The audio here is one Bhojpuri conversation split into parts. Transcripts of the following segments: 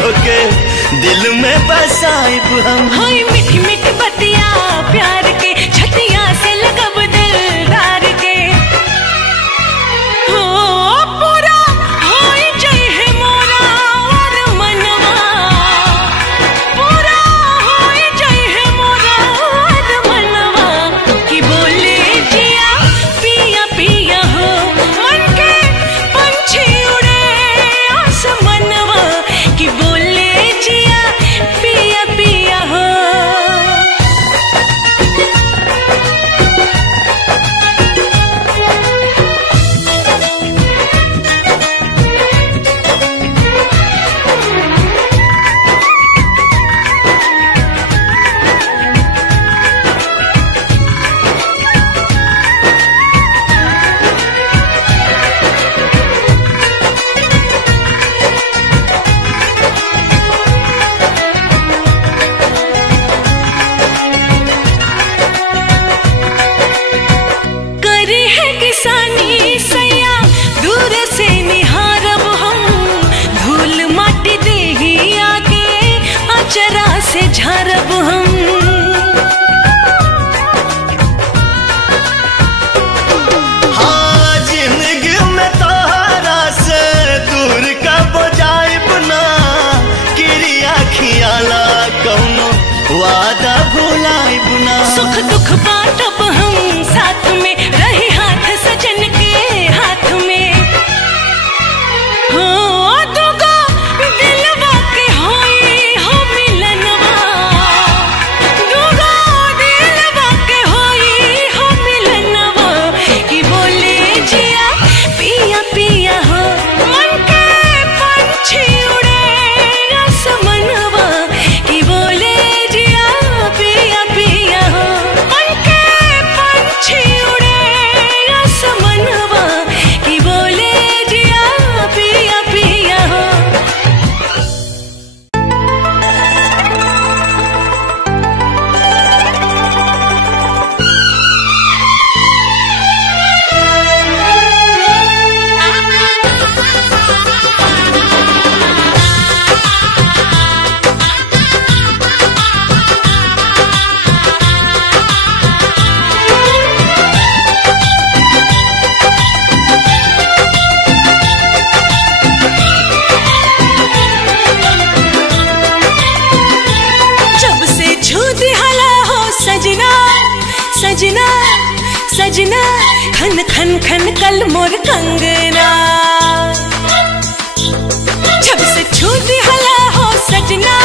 तोके दिल में बसाइब हम। हाय मीठी मीठी बतिया प्यार के छतिया से लगब दिलदार के। हो पूरा हाय जय है मोरा और मनवा, पूरा हाय जय है मोरा और मनवा कि बोले जिया पिया पिया हो मन के पंछी उड़े आसमनवा कि बोले जिया पिया पिया हो। करे है किसानी सैया दूर से निहारब हम, धूल माटी देही आके अचरा से झारब हम। हाँ जिंदगी में तोहरा से दूर कब जाइब ना, क्रिया खियाला कौनो वादा भुलाइब ना। सुख दुख बांटब हम साथ में, रही हाथ सजन के हाथ में। हो दुगो दिलवा के होई हो मिलनवा, दुगो दिलवा के होई हो मिलनवा कि बोले जिया पिया पिया हो मन के पंछी उड़े आसमनवा कि बोले जिया पिया पिया हो मन के पंछी उड़े आसमनवा कि बोले जिया पिया पिया हो। जब से छू दिहला हो सजना सजना सजना, खन खन खन कल मोर कंगना। जब से छू दिहला हो सजना,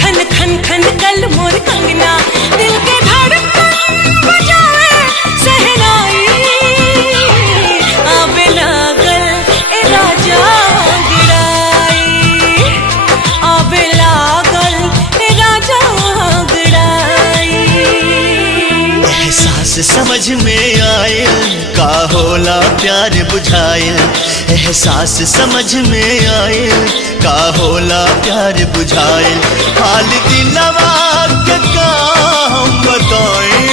खन खन खन कल मोर कंगना। दिल के धड़कन बजाए सहनाई, आबे लागल ए राजा गिराई, आबे लागल ए राजा गिराई। एहसास समझ में आयल का होला प्यार बुझायल, एहसास समझ में आयल का होला प्यार बुझायल। हाल दिलवा के का हम बताएं,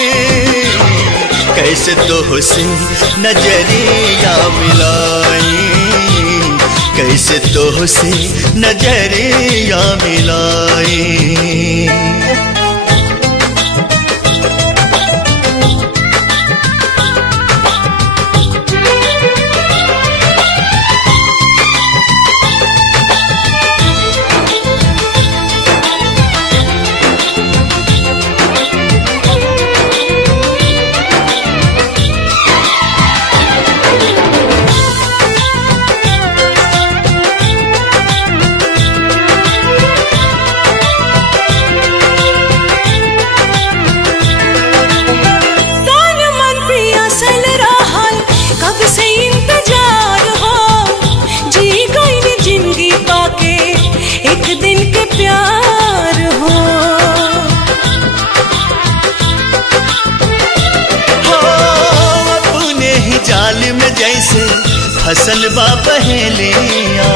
कैसे तोहसे नजरिया मिलाई, कैसे तोहसे नजरिया मिलाई। फसल बा पहलिया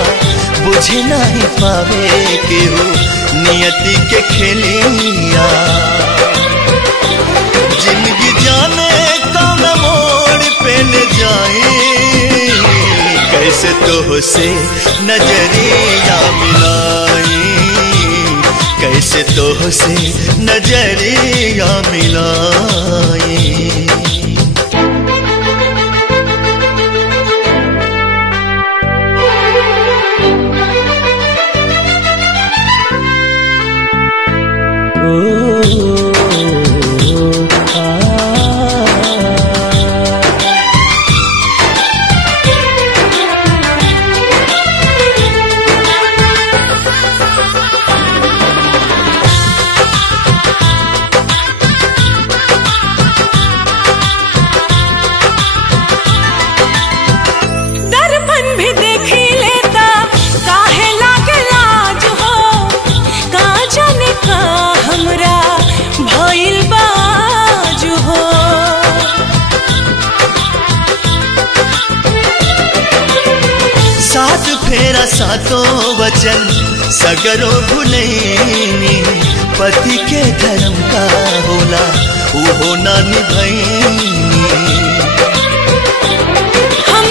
बुझे नहीं पावे केहू नियति के खेलिया। जिंदगी जाने कौन मोड़ पे ले जाए, कैसे तो से नजरिया मिलाई, कैसे तो से नजरिया मिलाए। फेरा सातों वचन सगरो भुलैनी, पति के धर्म का होला वो ना निभैनी। हम